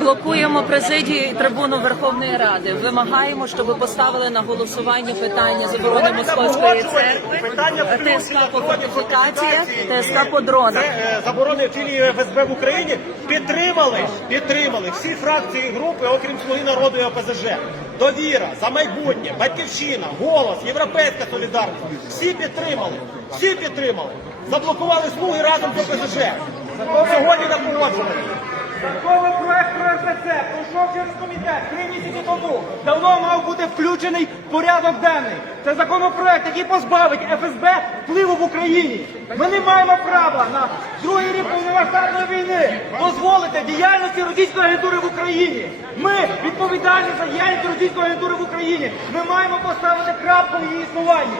Блокуємо президію і трибуну Верховної Ради. Вимагаємо, щоб поставили на голосування питання заборони московської церкви, ТСК по фортифікація, ТСК по дронах. Е, заборони філії ФСБ в Україні підтримали, підтримали всі фракції і групи, окрім Слуги народу і ОПЗЖ. Довіра, за майбутнє, батьківщина, голос, європейська солідарність. Всі підтримали, всі підтримали. Заблокували слуги разом з ОПЗЖ. Сьогодні не погоджували. Законопроект про РПЦ пройшов через комітет три місяці тому. Давно мав бути включений в порядок денний. Це законопроект, який позбавить ФСБ впливу в Україні. Ми не маємо права на другий рік повномасштабної війни дозволити діяльності російської агентури в Україні. Ми відповідальні за діяльність російської агентури в Україні. Ми маємо поставити крапку в її існуванні.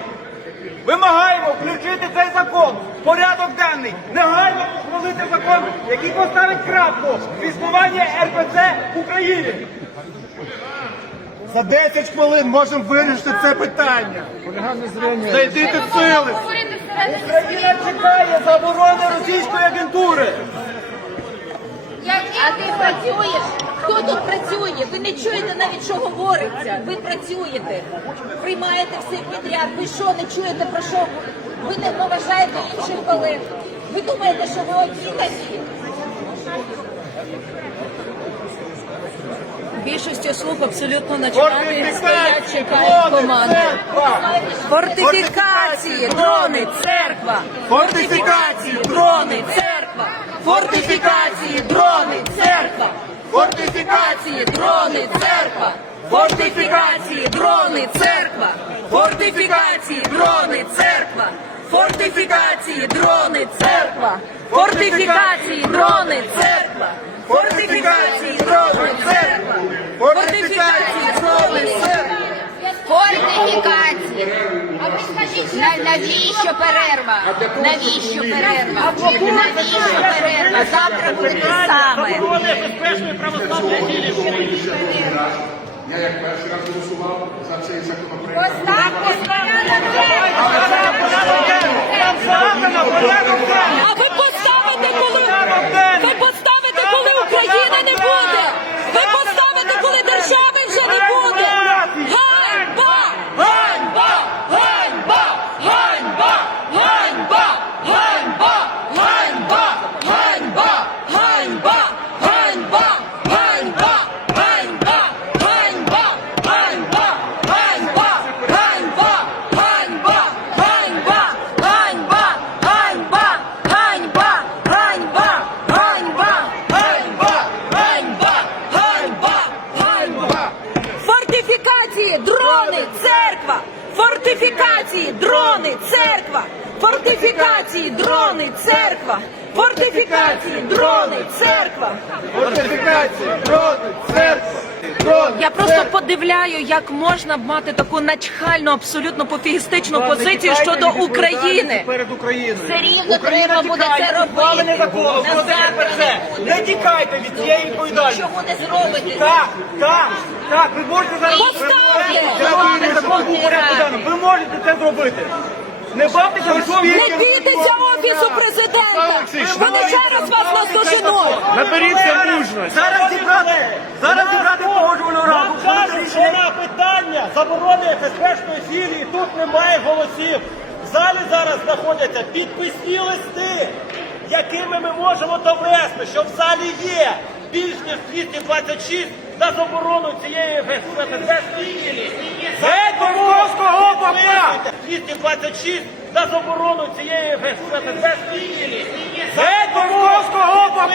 Вимагаємо включити цей закон в порядок денний. Негайно ухвалити закон, який поставить крапку в існуванні РПЦ в Україні. За 10 хвилин можемо вирішити це питання. Знайдіть сили. Україна чекає заборони російської агентури. А ти працюєш? Хто тут працює? Ви не чуєте навіть, що говориться. Ви працюєте, приймаєте все підряд. Ви що не чуєте про що? Ви не поважаєте інших колег. Ви думаєте, що ви одні такі? Більшості слуг абсолютно начхати, стоять, чекають команди. Фортифікації, дрони, церква. Фортифікації, дрони, церква. Фортифікації, дрони, церква. Фортифікації, дрони, церква. Фортифікації, дрони, церква. Фортифікації, дрони, церква. Фортифікації, дрони, церква. Фортифікації, дрони, церква. Фортифікації, дрони, церква. Фортифікації, дрони, церква. Фортифікації. Навіщо перерва? Навіщо перерва? Навіщо перерва? Завтра буде те саме. Я як перший раз голосував за цей законопроект. Поставте церква! Фортифікації, дрони, церква! Фортифікації, дрони, церква! Фортифікації, дрони, церква! Фортифікації, дрони, церква, дрони. Я просто подивляю, як можна мати таку начхальну, абсолютно пофігістичну позицію щодо України. перед Україною. Все рівно Україна треба буде це робити. не. Не тікайте від цієї відповідальності. Чого не зробите? Так, так, так, ви можете зараз Поставте! зробити закон був порядку денному. Ви можете це зробити. Не бавтеся ви що Не бійтеся офісу президента! Вони зараз вас наздоженуть! Наберіться мужності. Зараз зібрати, зараз зібрати погоджувальну раду. Нам кажуть, рішення. на питання заборони ФСБшної філії тут немає голосів. В залі зараз знаходяться підписні листи, якими ми можемо довести, що в залі є більш ніж 226 за заборону цієї ФСБ філії. Геть московського попа! 226 за заборону цієї філії. Геть московського попа!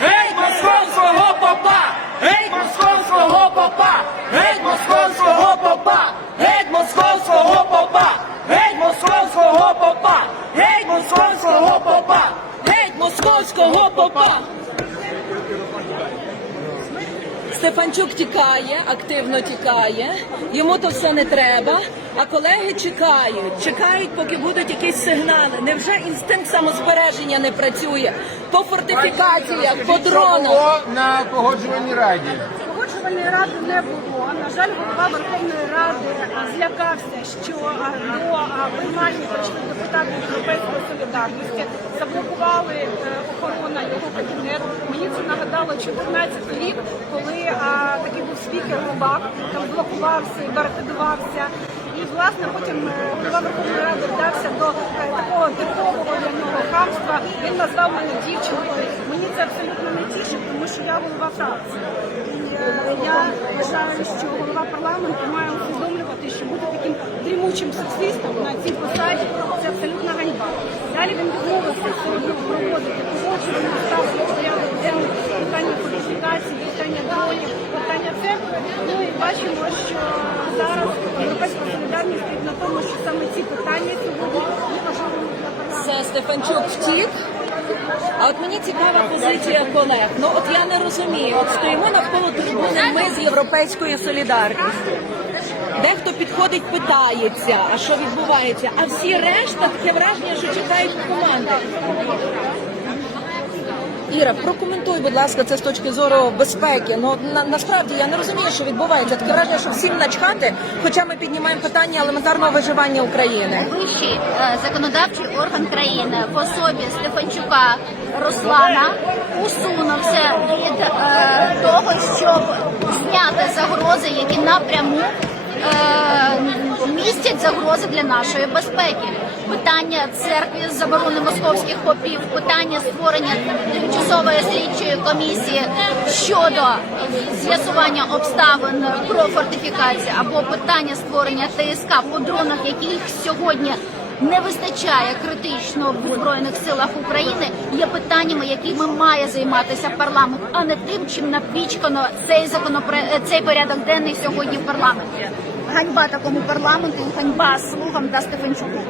Геть московського попа! Геть московського попа! Геть московського попа! Геть московського попа! Геть московського попа! Геть московського попа! Геть московського попа! Стефанчук тікає, активно тікає. Йому то все не треба. А колеги чекають, чекають, поки будуть якісь сигнали. Невже інстинкт самозбереження не працює? По фортифікаціях, по дронах. На погоджувальній раді. Погоджувальної ради не було. На жаль, голова Верховної Ради злякався, що до приймальні прийшли депутати Європейської солідарності, заблокували е, охорона його кабінет. Мені це нагадало. нагадало 14 рік, коли такий був спікер Рубак, там блокувався і барикадувався. І власне потім е, голова Верховної Ради вдався до е, такого типового для нього хамства. Він назвав мене дівчинкою. Мені це абсолютно не тішить, тому що голова фракції. І е, я вважаю, що голова парламенту має усвідомлювати, що бути таким дрімучим сексистом на цій посаді це абсолютна ганьба. Далі він відмовився проводити погоджування ставки порядок денний, питання фортифікації, питання долі, питання церкви. Ну і бачимо, що зараз європейська солідарність на тому, що саме ці питання сьогодні є важливими для парламенту. Стефанчук втік. А от мені цікава позиція колег. Ну от я не розумію. От стоїмо навколо трибуни ми з європейською солідарністю. Дехто підходить, питається, а що відбувається. А всі решта таке враження, що чекають команди. Іра, прокоментуй, будь ласка, це з точки зору безпеки. Ну на, насправді я не розумію, що відбувається. Таке враження, що всім начхати, хоча ми піднімаємо питання елементарного виживання України. Вищий е, законодавчий орган країни в особі Стефанчука Руслана усунувся від е, того, щоб зняти загрози, які напряму е, містять загрози для нашої безпеки. Питання церкви, заборони московських попів, питання створення тимчасової слідчої комісії щодо з'ясування обставин про фортифікацію або питання створення ТСК по дронах, яких сьогодні не вистачає критично в збройних силах України, є питаннями, якими має займатися парламент, а не тим, чим напічкано цей законопро... цей порядок денний сьогодні в парламенті. Ганьба такому парламенту, ганьба слугам та Стефанчуку.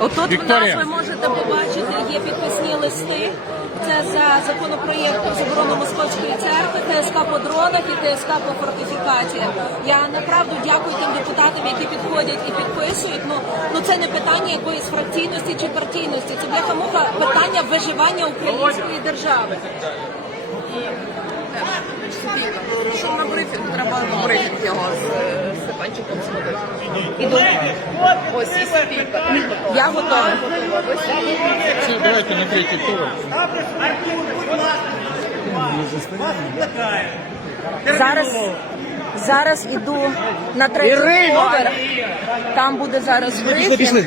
Отут в нас ви можете побачити є підписні листи. Це за законопроєкт про заборону московської церкви, ТСК по дронах і ТСК по фортифікаціях. Я направду дякую тим депутатам, які підходять і підписують. Ну ну це не питання якоїсь фракційності чи партійності. Це бляха-муха питання виживання української держави. Що на брифінг, треба брифінг його з Степанчуком зробити. Іду. Ось і спікер. Я готова. Давайте накрийте то. Зараз зараз іду на третій поверх. Там буде зараз брифінг.